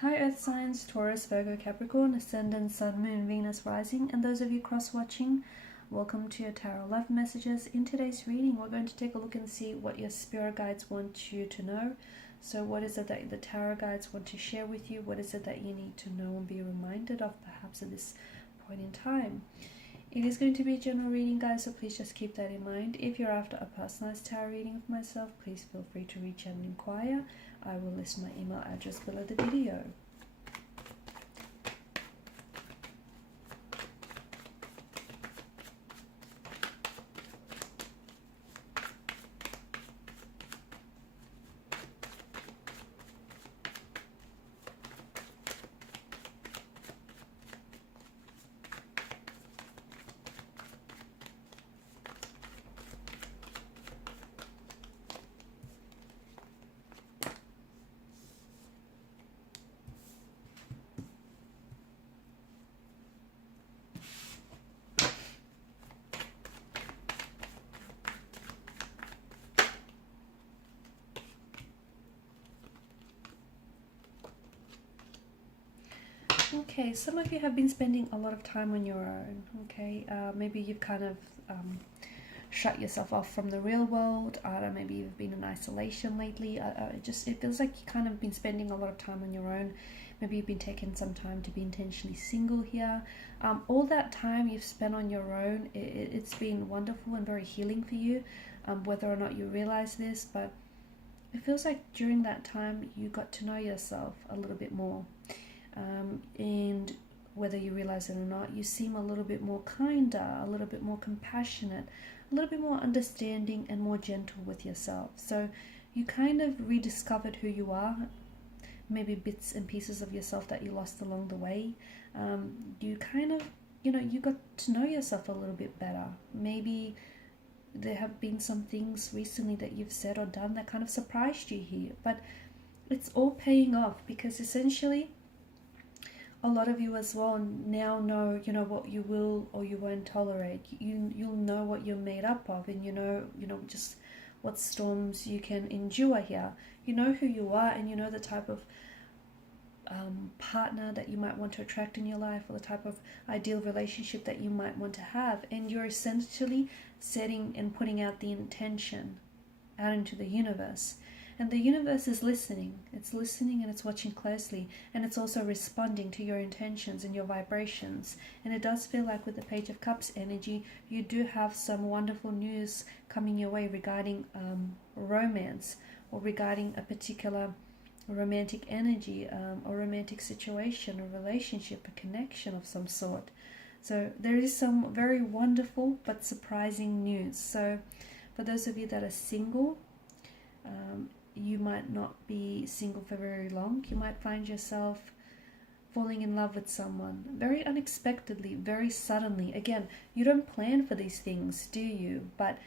Hi Earth signs, Taurus, Virgo, Capricorn, Ascendant, Sun, Moon, Venus, Rising, and those of you cross-watching, welcome to your Tarot Love Messages. In today's reading, we're going to take a look and see what your spirit guides want you to know. So what is it that the tarot guides want to share with you? What is it that you need to know and be reminded of perhaps at this point in time? It is going to be a general reading, guys, so please just keep that in mind. If you're after a personalized tarot reading of myself, please feel free to reach out and inquire. I will list my email address below the video. Okay, some of you have been spending a lot of time on your own, okay? Maybe you've kind of shut yourself off from the real world. I don't know, maybe you've been in isolation lately. It feels like you kind of been spending a lot of time on your own. Maybe you've been taking some time to be intentionally single here. All that time you've spent on your own, it's been wonderful and very healing for you, whether or not you realize this, but it feels like during that time you got to know yourself a little bit more. And whether you realize it or not, you seem a little bit more kinder, a little bit more compassionate, a little bit more understanding and more gentle with yourself. So you kind of rediscovered who you are, maybe bits and pieces of yourself that you lost along the way. You kind of, you got to know yourself a little bit better. Maybe there have been some things recently that you've said or done that kind of surprised you here, but it's all paying off, because essentially a lot of you as well now know, what you will or you won't tolerate. You'll know what you're made up of, and you know just what storms you can endure here. You know who you are, and you know the type of partner that you might want to attract in your life, or the type of ideal relationship that you might want to have. And you're essentially setting and putting out the intention out into the universe. And the universe is listening. It's listening and it's watching closely. And it's also responding to your intentions and your vibrations. And it does feel like with the Page of Cups energy, you do have some wonderful news coming your way regarding romance, or regarding a particular romantic energy, or romantic situation, a relationship, a connection of some sort. So there is some very wonderful but surprising news. So for those of you that are single, you might not be single for very long. You might find yourself falling in love with someone very unexpectedly, very suddenly. Again, you don't plan for these things, do you? But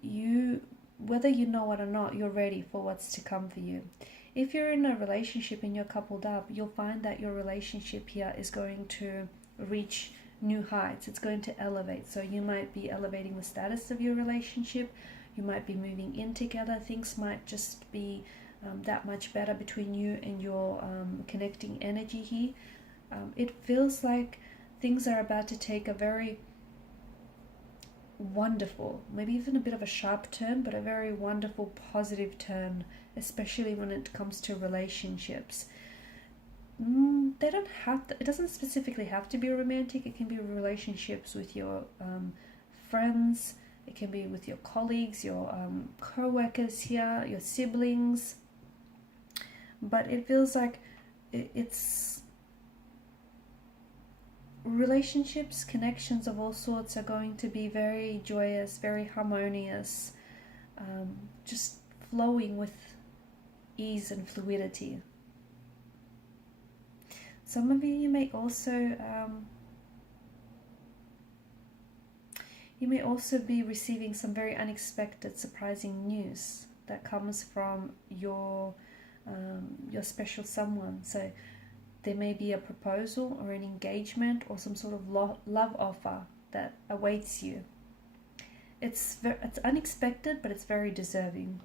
you, whether you know it or not, you're ready for what's to come for you. If you're in a relationship and you're coupled up, you'll find that your relationship here is going to reach new heights. It's going to elevate. So you might be elevating the status of your relationship. You might be moving in together. Things might just be that much better between you and your connecting energy here. It feels like things are about to take a very wonderful, maybe even a bit of a sharp turn, but a very wonderful, positive turn, especially when it comes to relationships. They don't have to, it doesn't specifically have to be romantic. It can be relationships with your friends. It can be with your colleagues, your co-workers here, your siblings. But it feels like it's relationships, connections of all sorts are going to be very joyous, very harmonious, just flowing with ease and fluidity. Some of you may also be receiving some very unexpected, surprising news that comes from your special someone. So there may be a proposal or an engagement or some sort of love offer that awaits you. It's unexpected, but it's very deserving.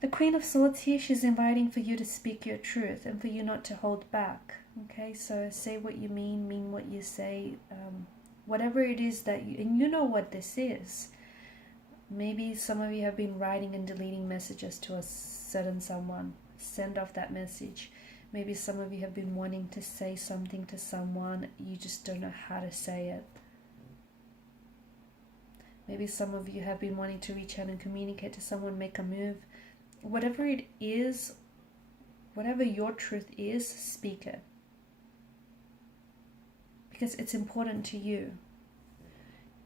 The Queen of Swords here, she's inviting for you to speak your truth and for you not to hold back. Okay, so say what you mean what you say. Whatever it is that you, and you know what this is. Maybe some of you have been writing and deleting messages to a certain someone. Send off that message. Maybe some of you have been wanting to say something to someone, you just don't know how to say it. Maybe some of you have been wanting to reach out and communicate to someone, make a move. Whatever it is, whatever your truth is, speak it. Because it's important to you.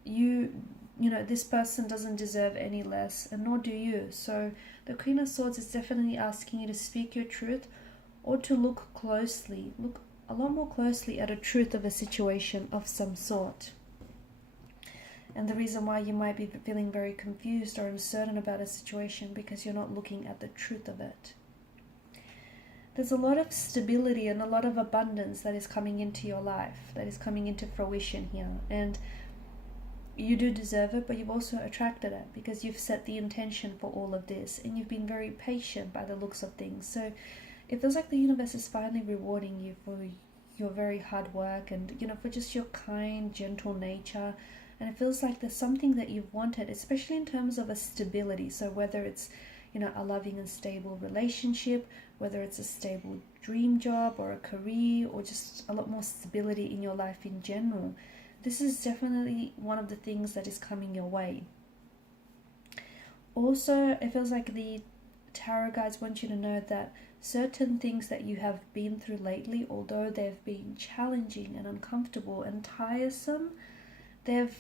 You know, this person doesn't deserve any less, and nor do you. So the Queen of Swords is definitely asking you to speak your truth, or to look a lot more closely at a truth of a situation of some sort. And the reason why you might be feeling very confused or uncertain about a situation, because you're not looking at the truth of it. There's a lot of stability and a lot of abundance that is coming into your life, that is coming into fruition here. And you do deserve it, but you've also attracted it because you've set the intention for all of this, and you've been very patient by the looks of things. So it feels like the universe is finally rewarding you for your very hard work and, you know, for just your kind, gentle nature. And it feels like there's something that you've wanted, especially in terms of a stability. So whether it's, you know, a loving and stable relationship, whether it's a stable dream job or a career, or just a lot more stability in your life in general, this is definitely one of the things that is coming your way. Also, it feels like the tarot guides want you to know that certain things that you have been through lately, although they've been challenging and uncomfortable and tiresome, they've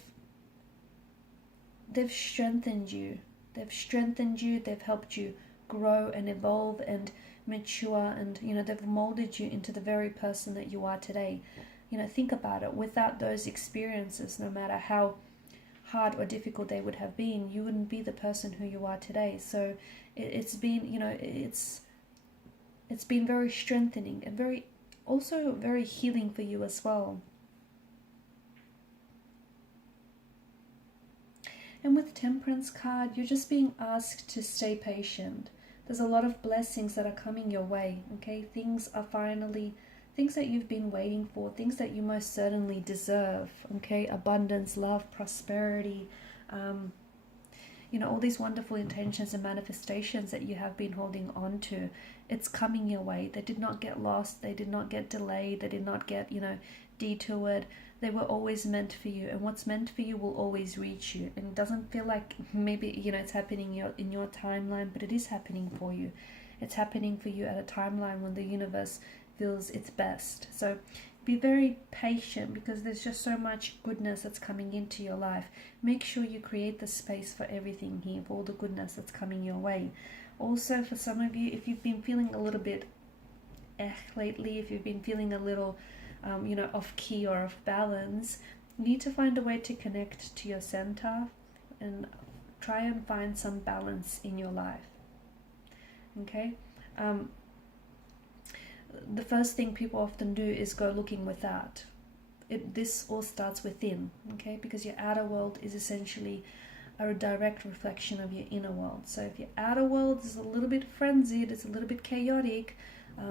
strengthened you. They've helped you grow and evolve and mature, and, you know, they've molded you into the very person that you are today. You know, think about it. Without those experiences, no matter how hard or difficult they would have been, you wouldn't be the person who you are today. So it's been, you know, it's been very strengthening and also very healing for you as well. And with Temperance card, you're just being asked to stay patient. There's a lot of blessings that are coming your way, okay? Things that you've been waiting for, things that you most certainly deserve, okay? Abundance, love, prosperity, you know, all these wonderful intentions and manifestations that you have been holding on to, it's coming your way. They did not get lost. They did not get delayed. They did not get, you know, detoured. They were always meant for you, and what's meant for you will always reach you. And it doesn't feel like maybe, you know, it's happening in your timeline, but it is happening for you. It's happening for you at a timeline when the universe feels its best. So be very patient, because there's just so much goodness that's coming into your life. Make sure you create the space for everything here, for all the goodness that's coming your way. Also, for some of you, if you've been feeling a little bit lately, if you've been feeling a little you know, off key or off balance, you need to find a way to connect to your center and try and find some balance in your life. Okay? The first thing people often do is go looking without. This all starts within, okay? Because your outer world is essentially a direct reflection of your inner world. So if your outer world is a little bit frenzied, it's a little bit chaotic,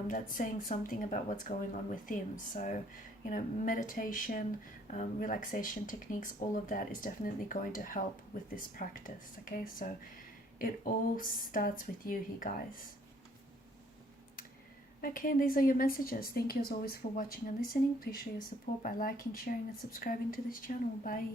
that's saying something about what's going on within. So, you know, meditation, relaxation techniques, all of that is definitely going to help with this practice, okay? So it all starts with you here, guys. Okay, and these are your messages. Thank you as always for watching and listening. Please show your support by liking, sharing, and subscribing to this channel. Bye.